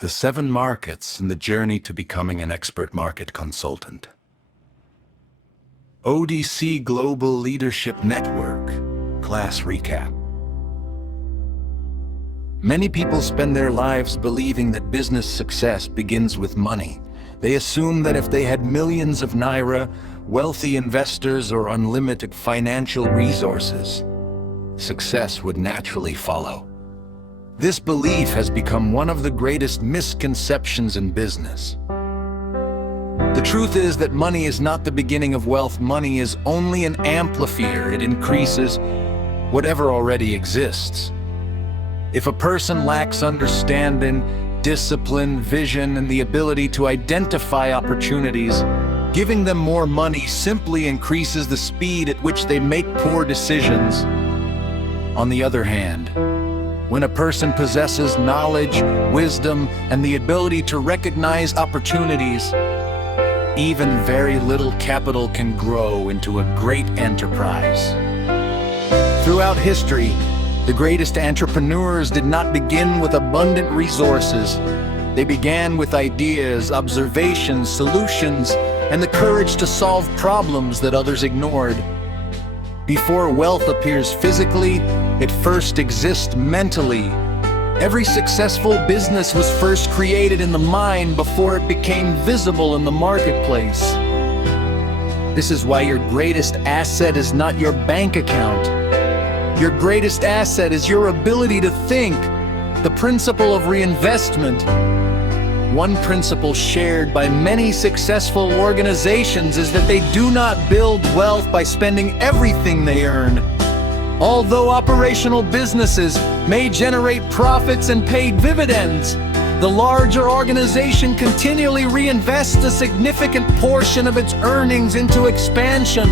The 7 markets and the journey to becoming an expert market consultant. ODC Global Leadership Network. Class recap. Many people spend their lives believing that business success begins with money. They assume that if they had millions of naira, wealthy investors, or unlimited financial resources, success would naturally follow. This belief has become one of the greatest misconceptions in business. The truth is that money is not the beginning of wealth. Money is only an amplifier. It increases whatever already exists. If a person lacks understanding, discipline, vision, and the ability to identify opportunities, giving them more money simply increases the speed at which they make poor decisions. On the other hand, when a person possesses knowledge, wisdom, and the ability to recognize opportunities, even very little capital can grow into a great enterprise. Throughout history, the greatest entrepreneurs did not begin with abundant resources. They began with ideas, observations, solutions, and the courage to solve problems that others ignored. Before wealth appears physically, it first exists mentally. Every successful business was first created in the mind before it became visible in the marketplace. This is why your greatest asset is not your bank account. Your greatest asset is your ability to think. The principle of reinvestment. One principle shared by many successful organizations is that they do not build wealth by spending everything they earn. Although operational businesses may generate profits and pay dividends, the larger organization continually reinvests a significant portion of its earnings into expansion.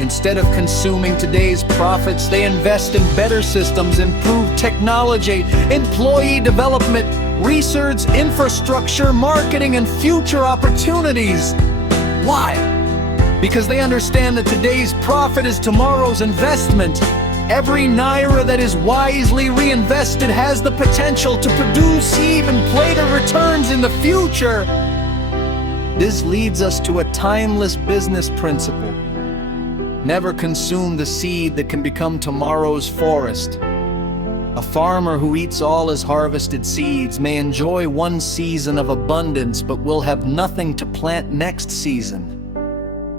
Instead of consuming today's profits, they invest in better systems, improved technology, employee development, research, infrastructure, marketing, and future opportunities. Why? Because they understand that today's profit is tomorrow's investment. Every naira that is wisely reinvested has the potential to produce even greater returns in the future. This leads us to a timeless business principle. Never consume the seed that can become tomorrow's forest. A farmer who eats all his harvested seeds may enjoy one season of abundance, but will have nothing to plant next season.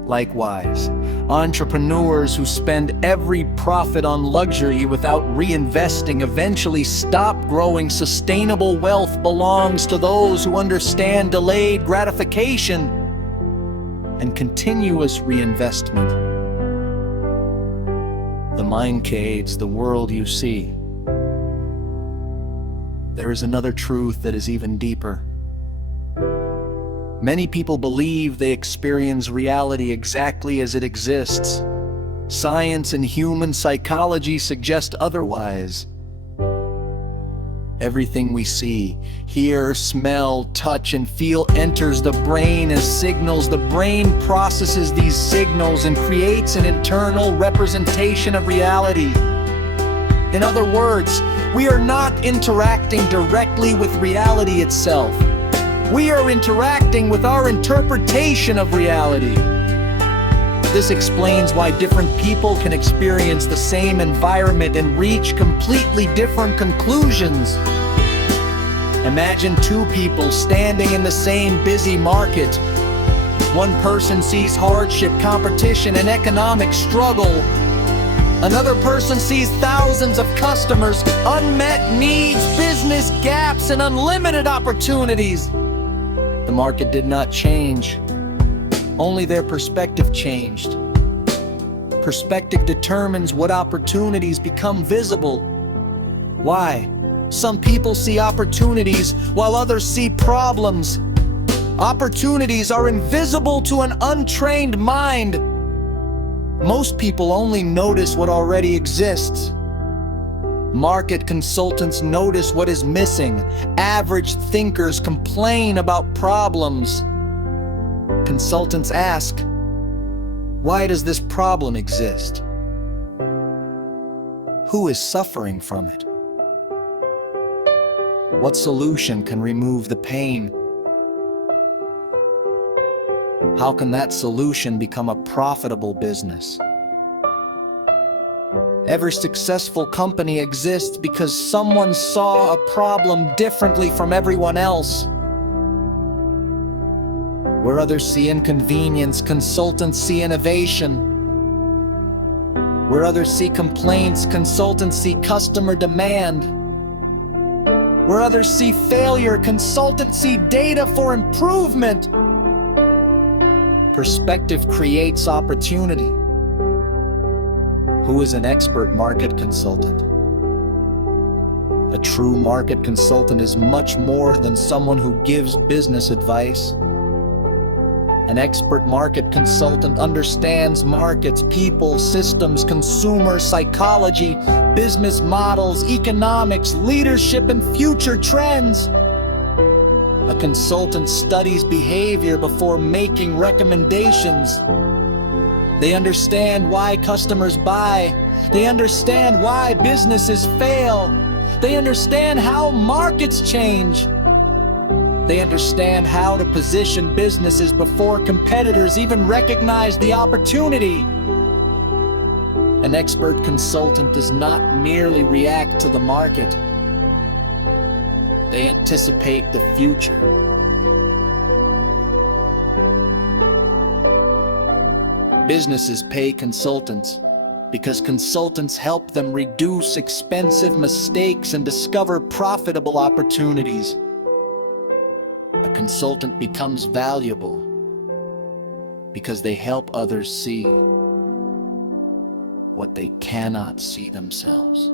Likewise, entrepreneurs who spend every profit on luxury without reinvesting eventually stop growing. Sustainable wealth belongs to those who understand delayed gratification and continuous reinvestment. The mind caves the world you see. There is another truth that is even deeper. Many people believe they experience reality exactly as it exists. Science and human psychology suggest otherwise. Everything we see, hear, smell, touch, and feel enters the brain as signals. The brain processes these signals and creates an internal representation of reality. In other words, we are not interacting directly with reality itself. We are interacting with our interpretation of reality. This explains why different people can experience the same environment and reach completely different conclusions. Imagine 2 people standing in the same busy market. One person sees hardship, competition, and economic struggle. Another person sees thousands of customers, unmet needs, business gaps, and unlimited opportunities. The market did not change. Only their perspective changed. Perspective determines what opportunities become visible. Why? Some people see opportunities while others see problems. Opportunities are invisible to an untrained mind. Most people only notice what already exists. Market consultants notice what is missing. Average thinkers complain about problems. Consultants ask, why does this problem exist? Who is suffering from it? What solution can remove the pain? How can that solution become a profitable business? Every successful company exists because someone saw a problem differently from everyone else. Where others see inconvenience, consultants see innovation. Where others see complaints, consultants see customer demand. Where others see failure, consultants see data for improvement. Perspective creates opportunity. Who is an expert market consultant? A true market consultant is much more than someone who gives business advice. An expert market consultant understands markets, people, systems, consumer psychology, business models, economics, leadership, and future trends. A consultant studies behavior before making recommendations. They understand why customers buy. They understand why businesses fail. They understand how markets change. They understand how to position businesses before competitors even recognize the opportunity. An expert consultant does not merely react to the market. They anticipate the future. Businesses pay consultants because consultants help them reduce expensive mistakes and discover profitable opportunities. A consultant becomes valuable because they help others see what they cannot see themselves.